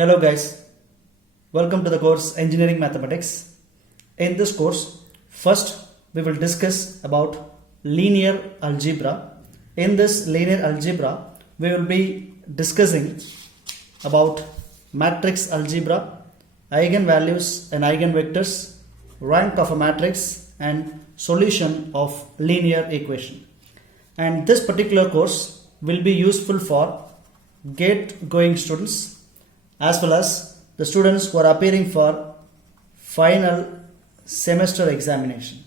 Hello guys, welcome to the course Engineering Mathematics. In this course, first we will discuss about linear algebra. In this linear algebra, we will be discussing about matrix algebra, eigenvalues and eigenvectors, rank of a matrix and solution of linear equation. And this particular course will be useful for gate going students as well as the students who are appearing for final semester examination.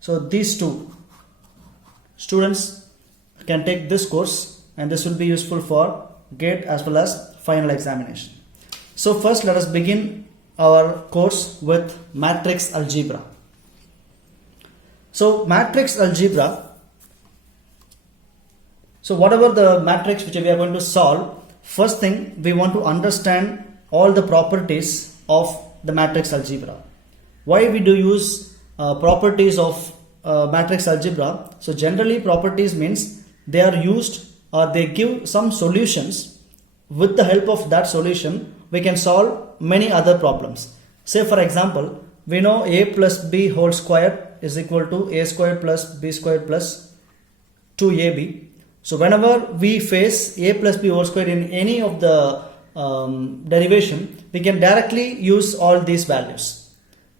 So these two students can take this course and this will be useful for gate as well as final examination. So first let us begin our course with matrix algebra. So matrix algebra, so whatever the matrix which we are going to solve, first thing we want to understand all the properties of the matrix algebra. Why we do use properties of matrix algebra? So generally properties means they are used or they give some solutions. With the help of that solution we can solve many other problems. Say for example, we know a plus b whole square is equal to a squared plus b squared plus 2ab. So whenever we face a plus b whole square in any of the derivation, we can directly use all these values,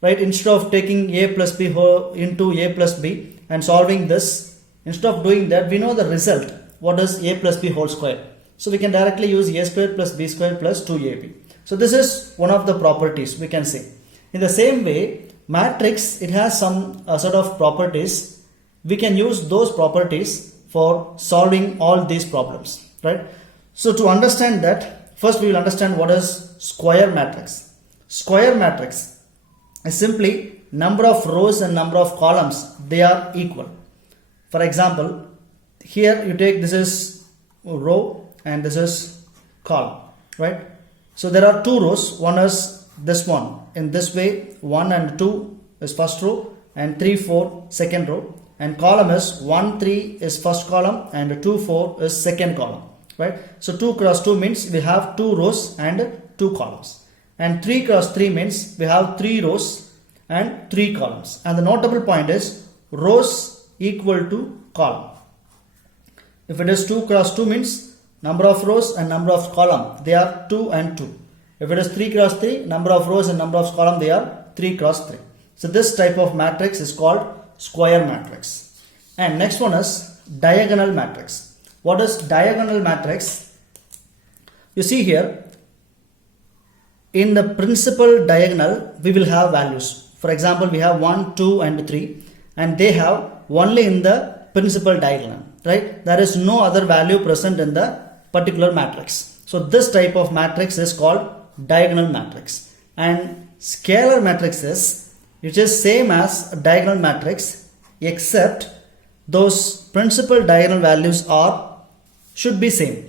right? Instead of taking a plus b whole into a plus b and solving this, instead of doing that, we know the result. What is a plus b whole square? So we can directly use a squared plus b squared plus 2ab. So this is one of the properties we can say. In the same way, matrix, it has some sort of properties. We can use those properties for solving all these problems, right? So to understand that, first we will understand what is square matrix. Square matrix is simply number of rows and number of columns, they are equal. For example, here you take this is row and this is column, right? So there are two rows, one is this one. In this way, 1 and 2 is first row and 3, 4 second row. And column is 1, 3 is first column and 2, 4 is second column, right? So 2 cross 2 means we have 2 rows and 2 columns. And 3 cross 3 means we have 3 rows and 3 columns. And the notable point is rows equal to column. If it is 2 cross 2 means number of rows and number of column, they are 2 and 2. If it is 3 cross 3, number of rows and number of column, they are 3 cross 3. So this type of matrix is called square matrix. And next one is diagonal matrix. What is diagonal matrix? You see here, in the principal diagonal we will have values. For example, we have 1, 2 and 3 and they have only in the principal diagonal, right? There is no other value present in the particular matrix. So this type of matrix is called diagonal matrix. And scalar matrix is, which is same as a diagonal matrix, except those principal diagonal values should be same.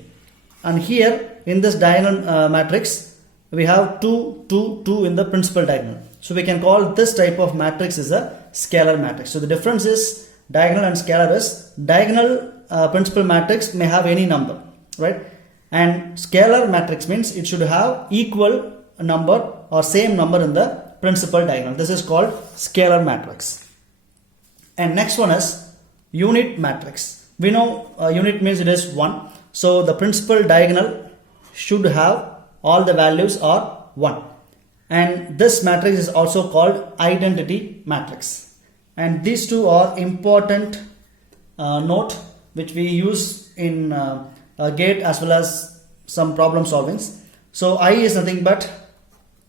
And here in this diagonal matrix we have 2, 2, 2 in the principal diagonal. So we can call this type of matrix is a scalar matrix. So the difference is diagonal and scalar is diagonal principal matrix may have any number, right? And scalar matrix means it should have equal number or same number in the principal diagonal. This is called scalar matrix. And next one is unit matrix. We know unit means it is 1. So the principal diagonal should have all the values are 1. And this matrix is also called identity matrix. And these two are important note which we use in gate as well as some problem solvings. So I is nothing but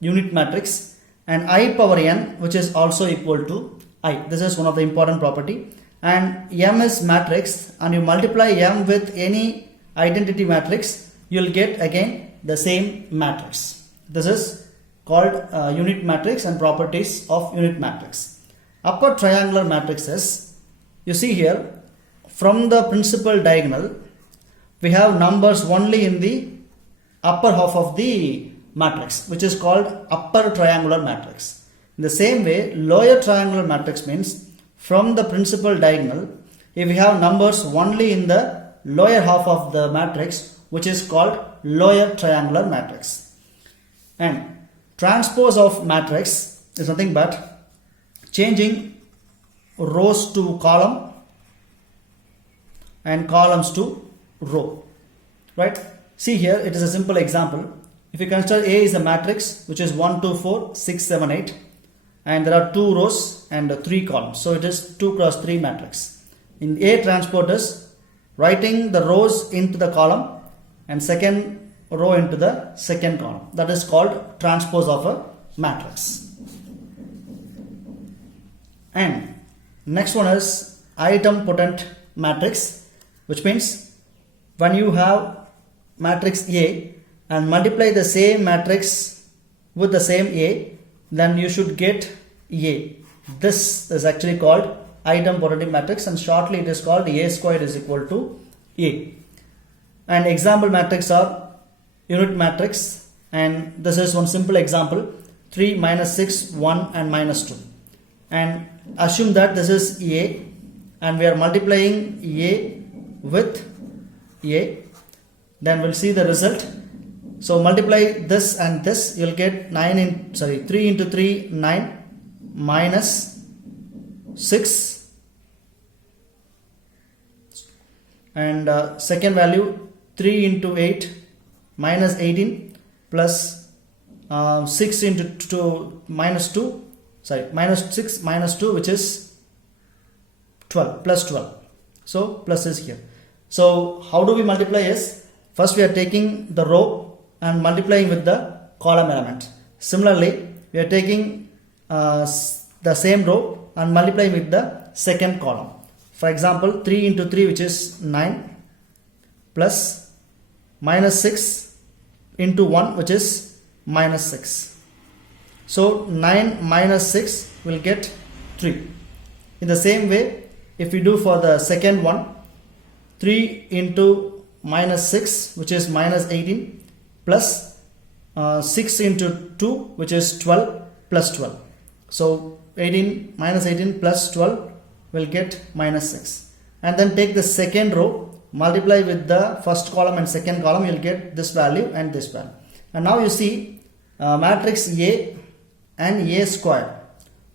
unit matrix and I power n, which is also equal to I. This is one of the important property. And m is matrix, and you multiply m with any identity matrix, you will get again the same matrix. This is called unit matrix and properties of unit matrix. Upper triangular matrices, you see here, from the principal diagonal we have numbers only in the upper half of the matrix, which is called upper triangular matrix. In the same way, lower triangular matrix means from the principal diagonal, if we have numbers only in the lower half of the matrix, which is called lower triangular matrix. And transpose of matrix is nothing but changing rows to column and columns to row, right? See here, it is a simple example. If you consider A is a matrix which is 1, 2, 4, 6, 7, 8, and there are 2 rows and 3 columns, so it is 2 cross 3 matrix. In A transpose is writing the rows into the column and second row into the second column. That is called transpose of a matrix. And next one is idempotent matrix, which means when you have matrix A and multiply the same matrix with the same A, then you should get A. This is actually called idempotent matrix, and shortly it is called A squared is equal to A. And example matrix are unit matrix, and this is one simple example: 3, -6, 1 and -2. And assume that this is A and we are multiplying A with A, then we'll see the result. So multiply this and this, you'll get 3 into 3, 9, minus 6, and second value 3 into 8, minus 18, plus 6 into 2, minus 6 minus 2, which is 12, plus 12. So plus is here. So how do we multiply is, first we are taking the row and multiplying with the column element. Similarly, we are taking the same row and multiplying with the second column. For example, 3 into 3, which is 9, plus minus 6 into 1, which is minus 6. So 9 minus 6 will get 3. In the same way, if we do for the second one, 3 into minus 6, which is minus 18, plus 6 into 2, which is 12, plus 12. So 18 minus 18 plus 12 will get minus 6. And then take the second row, multiply with the first column and second column, you will get this value and this value. And now you see matrix A and A squared,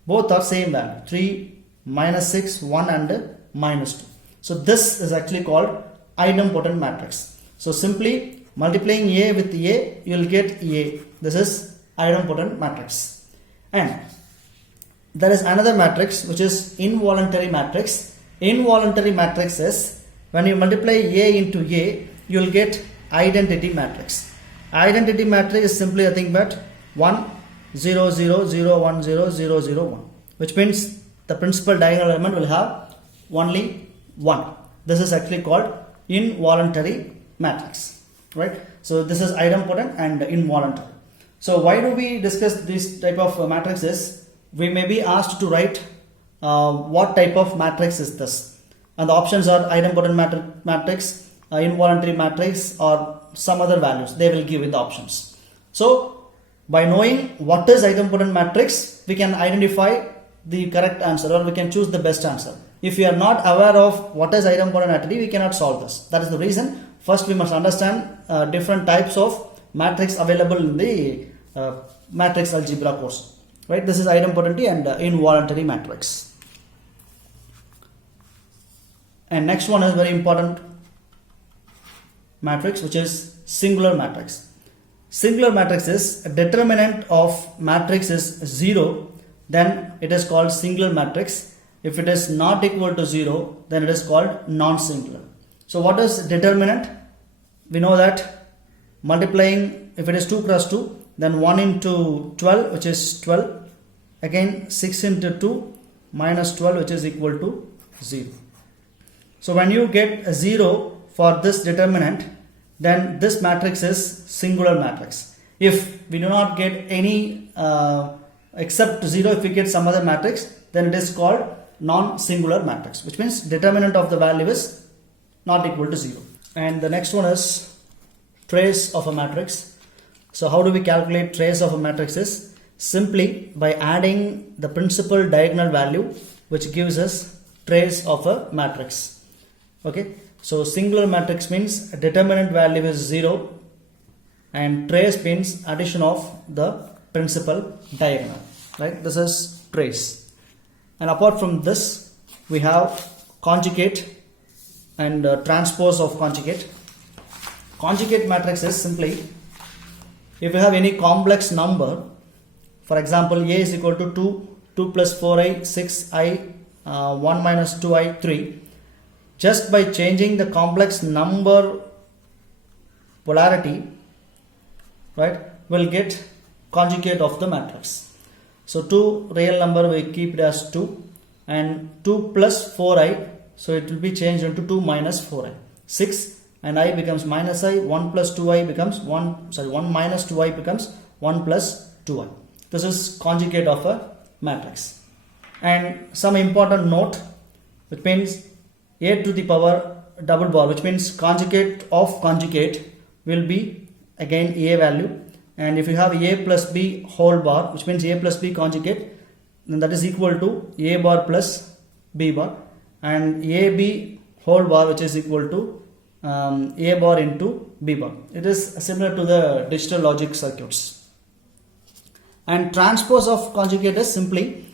both are same value, 3, minus 6, 1 and minus 2. So this is actually called idempotent matrix. So simply multiplying A with A, you will get A. This is idempotent matrix. And there is another matrix which is involuntary matrix. Involuntary matrix is when you multiply A into A, you will get identity matrix. Identity matrix is simply nothing but 1, 0, 0, 0, 1, 0, 0, 0, 1, which means the principal diagonal element will have only 1. This is actually called involuntary matrix, right? So this is idempotent and involuntary. So why do we discuss this type of matrices? We may be asked to write what type of matrix is this, and the options are idempotent matrix, involuntary matrix, or some other values they will give in the options. So by knowing what is idempotent matrix, we can identify the correct answer, or we can choose the best answer. If we are not aware of what is idempotent matrix, we cannot solve this. That is the reason first we must understand different types of matrix available in the matrix algebra course, right? This is idempotent and involuntary matrix. And next one is very important matrix, which is singular matrix. Singular matrix is a determinant of matrix is 0, then it is called singular matrix. If it is not equal to 0, then it is called non-singular. So what is determinant? We know that multiplying, if it is 2 cross 2, then 1 into 12, which is 12, again 6 into 2 minus 12, which is equal to 0. So when you get a 0 for this determinant, then this matrix is singular matrix. If we do not get any except 0, if we get some other matrix, then it is called non-singular matrix, which means determinant of the value is not equal to 0. And the next one is trace of a matrix. So how do we calculate trace of a matrix? Is simply by adding the principal diagonal value, which gives us trace of a matrix. Okay, so singular matrix means a determinant value is 0, and trace means addition of the principal diagonal, right? This is trace. And apart from this, we have conjugate and transpose of conjugate. Conjugate matrix is simply, if you have any complex number, for example, a is equal to 2 plus 4i, 6i, 1 minus 2i, 3. Just by changing the complex number polarity, right, we'll get conjugate of the matrix. So 2 real number we keep it as 2, and 2 plus 4i, so it will be changed into 2 minus 4i. 6 and I becomes minus I, 1 plus 2i becomes 1 minus 2i becomes 1 plus 2i. This is conjugate of a matrix. And some important note, which means a to the power double bar, which means conjugate of conjugate will be again a value. And if you have a plus b whole bar, which means a plus b conjugate, then that is equal to a bar plus b bar, and ab whole bar, which is equal to a bar into b bar. It is similar to the digital logic circuits. And transpose of conjugate is simply,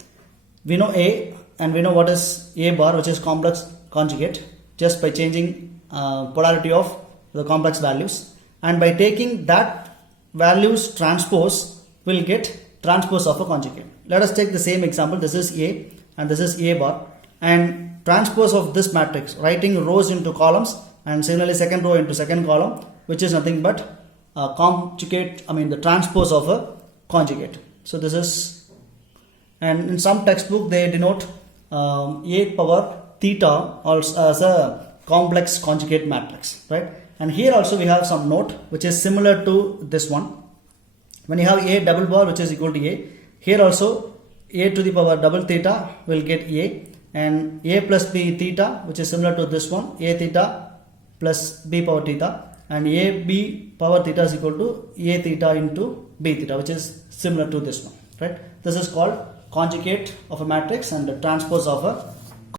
we know a and we know what is a bar, which is complex conjugate, just by changing polarity of the complex values, and by taking that values transpose, we'll get transpose of a conjugate. Let us take the same example. This is a and this is a bar, and transpose of this matrix, writing rows into columns, and similarly second row into second column, which is nothing but conjugate, the transpose of a conjugate. So this is, and in some textbook they denote a power theta also as a complex conjugate matrix, right? And here also we have some note which is similar to this one. When you have a double bar, which is equal to a, here also a to the power double theta will get a, and a plus b theta, which is similar to this one, a theta plus b power theta, and a b power theta is equal to a theta into b theta, which is similar to this one, right? This is called conjugate of a matrix and the transpose of a